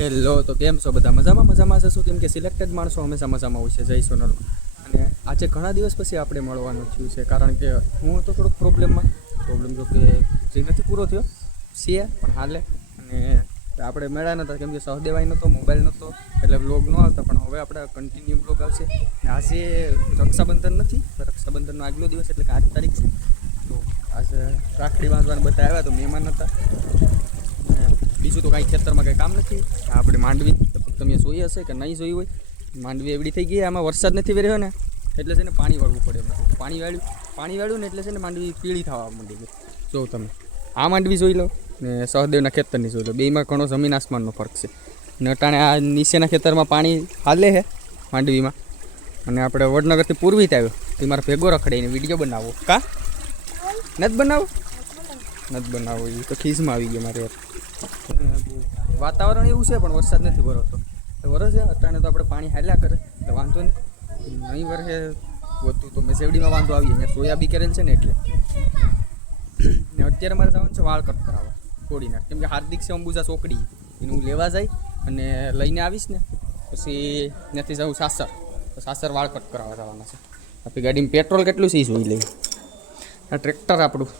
Hello, તો કેમ છો બધા? મજામાં જશો કેમ કે સિલેક્ટેડ માણસો હંમેશા મજામાં હોય છે જય સોનલમાં. અને આજે ઘણા દિવસ પછી આપણે મળવાનું થયું છે, કારણ કે હું તો થોડોક પ્રોબ્લેમ જો કે જે નથી પૂરો થયો છે પણ હાલે. અને આપણે મળ્યા નહોતા કેમ કે સહદેવાઈ નહોતો, મોબાઈલ નહોતો, એટલે બ્લોગ ન આવતા. પણ હવે આપણે કન્ટિન્યુ બ્લોગ આવશે. આજે રક્ષાબંધન નથી, રક્ષાબંધનનો આગલો દિવસ એટલે કે 8 તારીખ છે. તો આજે રાખડી બાંધવાને બધા આવ્યા, તો મહેમાન હતા. બીજું તો કાંઈ ખેતરમાં કંઈ કામ નથી. આપણે માંડવી તમે જોઈ હશે કે નહીં જોઈ હોય, માંડવી એવડી થઈ ગઈ. આમાં વરસાદ નથી વેર્યો ને એટલે છે ને પાણી વાળવું પડે. પાણી વાળ્યું ને એટલે છે ને માંડવી પીળી થવા માંડી ગઈ. જો તમે આ માંડવી જોઈ લો ને સહદેવના ખેતરની જોઈ લો, બેમાં ઘણો જમીન આસમાનનો ફરક છે. ને અટાણે આ નીચેના ખેતરમાં પાણી હાલે છે માંડવીમાં. અને આપણે વડનગરથી પૂર્વીત આવ્યો તો મારે ભેગો રખડાઈને વિડીયો બનાવો. નથી બનાવો એ તો ખીજમાં આવી ગયો મારે. વાતાવરણ એવું છે પણ વરસાદ નથી વરસતો. વરસે અટાણે તો આપણે પાણી હાલ્યા કરે એટલે વાંધો નહીં વરસે વધુ તો મેસેવડીમાં વાંધો આવીએ. અહીંયા સોયાબી કરેલ છે ને એટલે. ને અત્યારે મારે જવાનું છે વાળ કટ કરાવવા કોડીના, કેમ કે હાર્દિક છે અંબુજા ચોકડી, એને હું લેવા જાય અને લઈને આવીશ ને પછી ત્યાંથી જાઉં સાસર, તો સાસર વાળ કટ કરાવવા જવાના છે. આપણી ગાડીમાં પેટ્રોલ કેટલું છે એ જોઈ લઈએ. આ ટ્રેક્ટર આપણું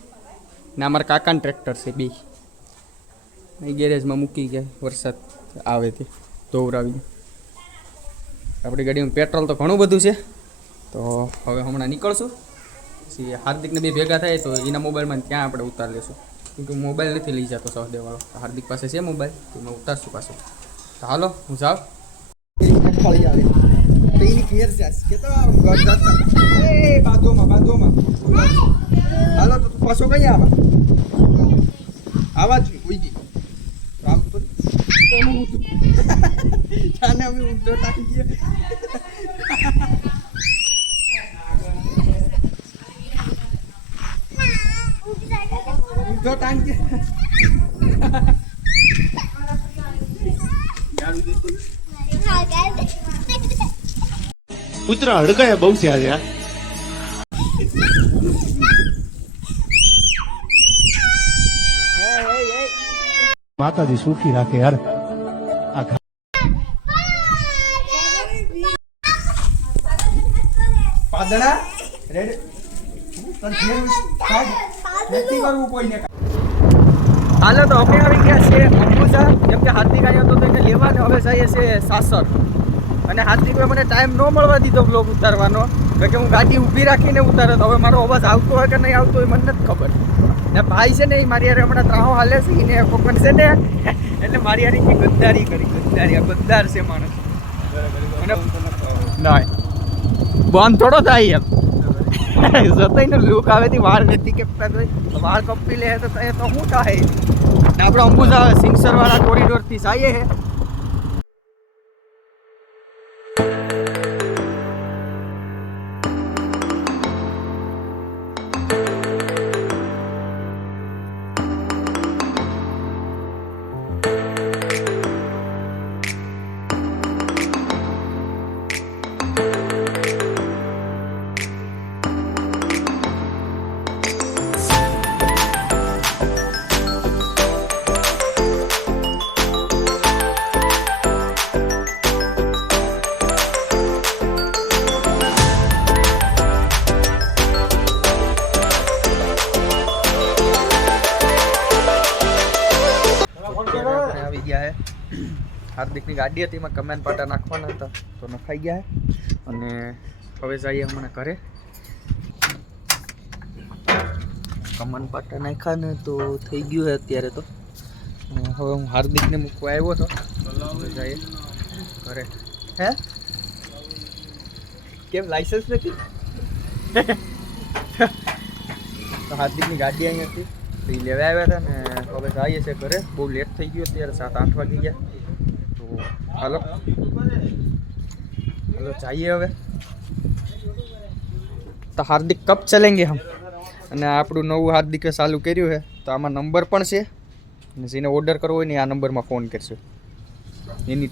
ને અમારા કાકાનું ટ્રેક્ટર છે બે, એ ગેરેજમાં મૂકી ગયા વરસાદ આવે તે ધોવરાવીને. આપણી ગાડીમાં પેટ્રોલ તો ઘણું બધું છે. તો હવે હમણાં નીકળશું. પછી હાર્દિકને બે ભેગા થાય તો એના મોબાઈલમાં ત્યાં આપણે ઉતાર લેશું, કેમકે મોબાઈલ નથી લઈ જતો સહદેવવાળો. હાર્દિક પાસે છે મોબાઈલ, તો એમાં ઉતારશું પાછું. તો હાલો હું જાઉં. હાલો તો તું પાછો કઈ આવા જ ઉઈ રામ તો જાને અમે ઊંધો ટાંકી ગયા. ઊંધો ટાંકી કૂતરા હડકાયા બહુ છે આજે. માતાજી સુખી રાખે યાર. પાદડા રેડ હાલો તો અમે આવી ગયા છે અંબુજા, કેમ કે હાર્દિક આવ્યો હતો તો એને લેવા ને હવે જઈએ છીએ સાસર. અને હાર્દિકે મને ટાઈમ ન મળવા દીધો બ્લોગ ઉતારવાનો, કે હું ગાડી ઊભી રાખીને ઉતાર્યો. તો હવે મારો અવાજ આવતો હોય કે નહીં આવતો હોય મને નથી ખબર. ને ભાઈ છે ને એ મારી યાર હમણાં ત્રાહો હાલે છે એને કોકણ છે ને એટલે મારી યાર ગદ્દારી ગદ્દાર છે માણસ. અને ના બંધ થોડો થાય એમ જતો લુક આવેથી વાળ નથી કેપતા તો વાળ કપી લે તો શું થાય. ને આપણે અંબુજા સિંગસરવાળા કોરિડોરથી જઈએ છે. આવી ગયા હે. હાર્દિકની ગાડી હતી એમાં કમેન્ટ પાટા નાખવાના હતા તો નખાઈ ગયા હે. અને હવે જઈએ હમણાં ઘરે. કમેન્ટ પાટા નાખ્યા ને તો થઈ ગયું છે અત્યારે તો. હવે હું હાર્દિકને મૂકવા આવ્યો હતો, હવે જઈએ ઘરે. હે કેમ લાઇસન્સ નથી? તો હાર્દિકની ગાડી અહીં હતી તો એ લેવા આવ્યા હતા ને હવે જઈએ છે ઘરે. બહુ લેટ થઈ ગયું અત્યારે 7-8 વાગી ગયા. તો હાલો જઈએ હવે. તો હાર્દિક કબ ચલેંગે હમ. અને આપણું નવું હાર્દિકે ચાલુ કર્યું છે તો આમાં નંબર પણ છે, અને જેને ઓર્ડર કરવો હોય ને આ નંબરમાં ફોન કરશો. એની